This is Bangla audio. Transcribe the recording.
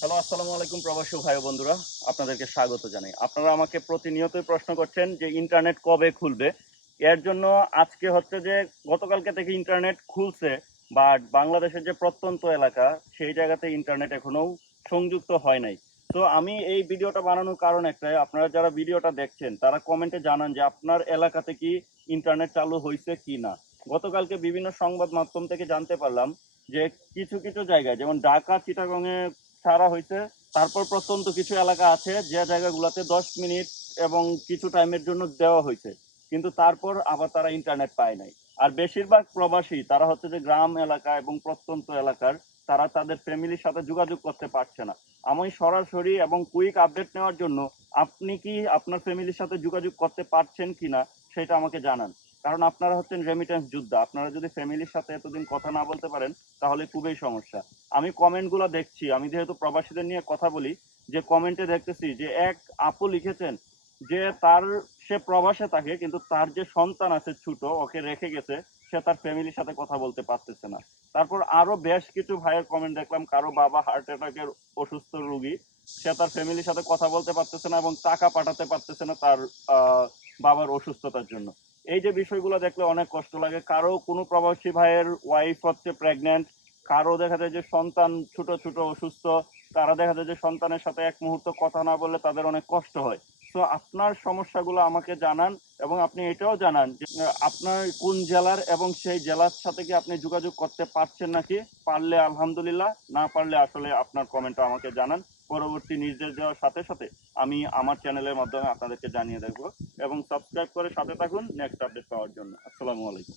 হ্যালো, আসসালামু আলাইকুম প্রবাসী ভাই বন্ধুরা। আপনাদেরকে স্বাগত জানাই। আপনারা আমাকে প্রতিনিয়তই প্রশ্ন করছেন যে ইন্টারনেট কবে খুলবে। এর জন্য আজকে হচ্ছে যে গতকালকে থেকে ইন্টারনেট খুলছে, বাট বাংলাদেশের যে প্রত্যন্ত এলাকা, সেই জায়গাতে ইন্টারনেট এখনও সংযুক্ত হয় নাই। তো আমি এই ভিডিওটা বানানোর কারণ একটাই, আপনারা যারা ভিডিওটা দেখছেন, তারা কমেন্টে জানান যে আপনার এলাকাতে কি ইন্টারনেট চালু হয়েছে কি না। গতকালকে বিভিন্ন সংবাদ মাধ্যম থেকে জানতে পারলাম যে কিছু কিছু জায়গায়, যেমন ঢাকা, চিটাগংয়ে ছাড়া হয়েছে। তারপর প্রত্যন্ত কিছু এলাকা আছে যে জায়গাগুলোতে দশ মিনিট এবং কিছু টাইমের জন্য দেওয়া হয়েছে। কিন্তু তারপর আবার তারা ইন্টারনেট পায় নাই। আর বেশিরভাগ প্রবাসী, তারা হচ্ছে যে গ্রাম এলাকা এবং প্রত্যন্ত এলাকার, তারা তাদের ফ্যামিলির সাথে যোগাযোগ করতে পারছে না। আমি সরাসরি এবং কুইক আপডেট নেওয়ার জন্য আপনি কি আপনার ফ্যামিলির সাথে যোগাযোগ করতে পারছেন কিনা সেটা আমাকে জানান। কারণ আপনারা হচ্ছেন রেমিটেন্স যোদ্ধা। আপনারা যদি ফ্যামিলির সাথে এতদিন কথা না বলতে পারেন, তাহলে খুবই সমস্যা। আমি কমেন্টগুলো দেখছি। আমি যেহেতু প্রবাসীদের নিয়ে কথা বলি, যে কমেন্টে দেখতেছি যে এক আপু লিখেছেন যে তার, সে প্রবাসে থাকে, কিন্তু তার যে সন্তান আছে ছোট, ওকে রেখে গেছে, সে তার ফ্যামিলির সাথে কথা বলতে পারতেছে না। তারপর আরও বেশ কিছু ভাইয়ের কমেন্ট দেখলাম, কারও বাবা হার্ট অ্যাটাকের অসুস্থ রোগী, সে তার ফ্যামিলির সাথে কথা বলতে পারতেছে না এবং টাকা পাঠাতে পারতেছে না তার বাবার অসুস্থতার জন্য। এই যে বিষয়গুলো দেখলে অনেক কষ্ট লাগে। কারও কোনো প্রবাসী ভাইয়ের ওয়াইফ হচ্ছে প্রেগনেন্ট কারও দেখা যায় যে সন্তান ছোট ছোট, অসুস্থ, তারা দেখা যায় যে সন্তানের সাথে এক মুহূর্ত কথা না বললে তাদের অনেক কষ্ট হয়। তো আপনার সমস্যাগুলো আমাকে জানান এবং আপনি এটাও জানান যে, আপনার কোন জেলার এবং সেই জেলার সাথে কি আপনি যোগাযোগ করতে পারছেন নাকি? পারলে আলহামদুলিল্লাহ, না পারলে আসলে আপনার কমেন্টটা আমাকে জানান। পরবর্তী নির্দেশ দেওয়ার সাথে সাথে আমি আমার চ্যানেলের মাধ্যমে আপনাদেরকে জানিয়ে দেবো এবং সাবস্ক্রাইব করে সাথে থাকুন নেক্সট আপডেট পাওয়ার জন্য। আসসালামু আলাইকুম।